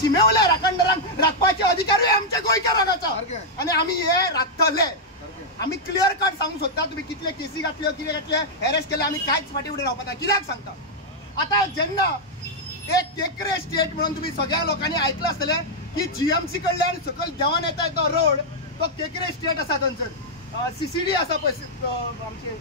शिमेवल्या राखणदारांक राखपाचे अधिकारूय आमच्या गोंयकारांचा आणि आम्ही हे राखतले. आम्ही क्लियर कट सांगू सोदता तुम्ही कितले केसी घातल्यो कितें घातले अरेस्ट केले आम्ही कांयच फाटी फुडें रावपाक कित्याक सांगता. आता जेन्ना एक केकरे स्टेट म्हणून तुम्ही सगळ्या लोकांनी ऐकलं आसतलें की जीएमसी कडल्यान सकयल देंवन येता तो रोड तो केकरे स्टेट आसा थंयसर सीसीडी आसा पळय आमचे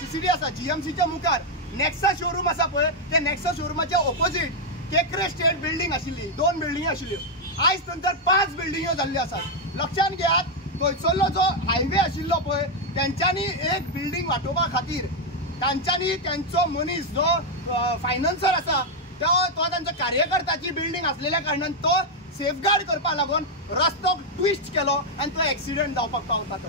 सीसीडी आसा जीएमसीच्या मुखार नेक्सा शोरूम आसा पळय ते नेक्सा शोरूमाच्या ऑपोजीट केकरे स्टेट बिल्डींग आशिल्ली 2 बिल्डिंगी आशिल्ल्यो. आयज नंतर 5 बिल्डिंग्यो जाल्ल्यो आसात. लक्षात घेयात थंयसरलो जो हायवे आशिल्लो पळय तेंच्यांनी एक बिल्डींग वांटोवपा खातीर तांच्यांनी तेंचो मनीस जो फायनान्सर आसा तो तांचो कार्यकर्त्याची बिल्डींग आसलेल्या कारणान तो सेफगार्ड करपा लागून रस्तो ट्विस्ट केलो आनी तो एक्सिडेंट जावपाक पावता. तर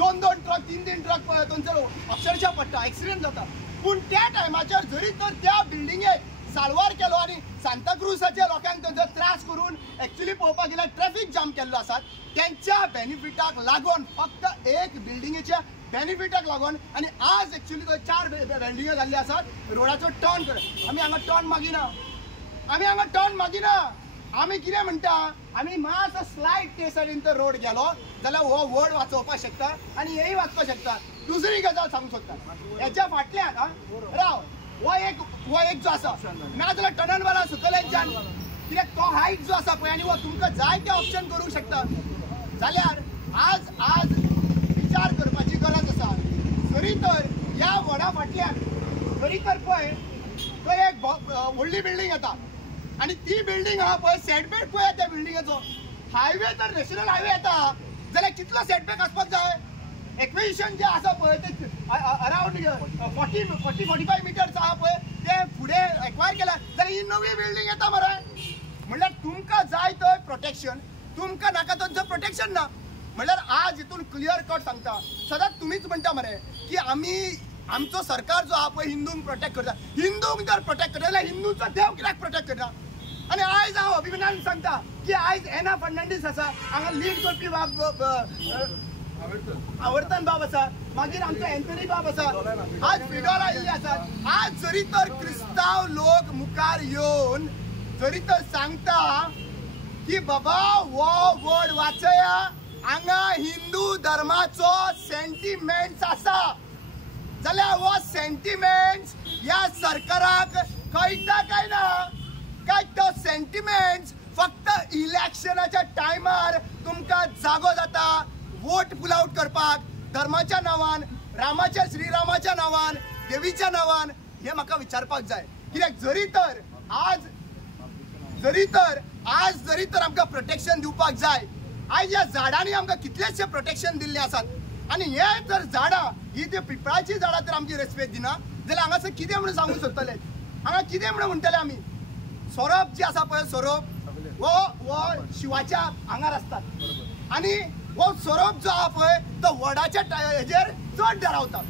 2 ट्रक 3 ट्रक थंयसर अक्षरशः पडटा एक्सिडेंट जाता. पूण त्या टायमाचेर जरी तर त्या बिल्डिंगेक साळवार केलो आनी सांताक्रुजाच्या लोकांक थंयसर त्रास करून एक्चुअली पळोवपाक गेल्यार ट्रॅफिक जाम केल्लो आसा त्यांच्या बेनिफिटाक लागून फक्त एक बिल्डिंगेच्या बेनिफिटाक लागून आणि आज एक्चुअली तो 4 बिल्डिंग्यो जाल्ल्यो आसात रोडाचो टर्न कर आमी हांगा टर्न मागिना आमी कितें म्हणटा आमी मातसो स्लायड ते सायडीन तो रोड गेलो जाल्यार हो वड वाचोवपाक शकता आनी हेय वाचपाक शकता. दुसरी गजाल सांगूंक सोदता हेच्या फाटल्यान राव वो एक जो आसा नाजाल्यार टनलवाला सकयल्यानच्यान कित्याक तो हायट जो आसा पळय आनी वो तुमकां जाय ते ऑप्शन करूंक शकता जाल्यार आज विचार करपाची गरज आसा. जरी तर ह्या वडा फाटल्यान जरी तर पळय तो एक व्हडली बिल्डींग येता आनी ती बिल्डींग आहा पळय सेटबॅक पळय त्या बिल्डिंगेचो हायवे तर नॅशनल हायवे येता जाल्यार कितलो सेटबॅक आसपाक जाय. एक्विजिशन जे आसा पळय ते अराउंड 40-45 मिटर्स आहा पळय ते फुडें एक्वायर केला जाल्यार ही नवी बिल्डींग येता मरे. म्हणल्यार तुमकां जाय तर प्रोटेक्शन तुमकां नाका थंयचं प्रोटेक्शन ना. म्हणल्यार आज हितून क्लियर कट सांगता सदांच तुमीच म्हणटा मरे की आमी आमचो सरकार जो आहा पळय हिंदूंक प्रोटेक्ट करता. हिंदूंक जर प्रोटेक्ट करता जाल्यार हिंदूंचो देव कित्याक प्रोटेक्ट करता. आनी आयज हांव अभिमानान सांगता की आयज एना फर्नांडीस आसा हांगा लीड करपी आवर्तन बाब आसा मागीर आमचो एंथनी बाब आसा आज फिडोला आयिल्ले आसात. आज जरी तर क्रिस्तांव लोक मुखार येवन जरी तर सांगता की बाबा वो वड वाचया हांगा हिंदू धर्माचो सेंटिमेंट्स आसा जाल्यार वो सेंटिमेंट्स ह्या सरकाराक कळटा काय ना. काय तो सेंटिमेंट्स फक्त इलेक्शनाच्या टायमार तुमकां जागो जाता वोट पुल आउट करपाक धर्माच्या नांवान रामाच्या श्रीरामाच्या नांवान देवीच्या नांवान हे म्हाका विचारपाक जाय. कित्याक जरी तर आज आमकां प्रोटेक्शन दिवपाक जाय आयज ह्या झाडांनी आमकां कितलेशे प्रोटेक्शन दिल्ले आसात आनी हे जर झाडां ही ते पिंपळाची झाडां तर आमची रेस्पेक्ट दिना जाल्यार हांगासर कितें म्हणून सांगूंक सोदतले. हांगा कितें म्हणटले आमी सोरोप जे आसा पळय सोरोप वो शिवाच्या आंगार आसतात आनी वो सोरोप जो आहा पळय तो वडाच्या हेजेर चड देरावता.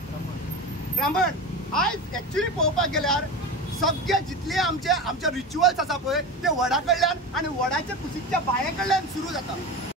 ब्राह्मण आयज एक्चुअली पळोवपाक गेल्यार सगळे जितले आमचे रिच्युअल्स आसा पळय ते वडा कडल्यान आनी वडाच्या कुशीकच्या बाये कडल्यान सुरू जाता.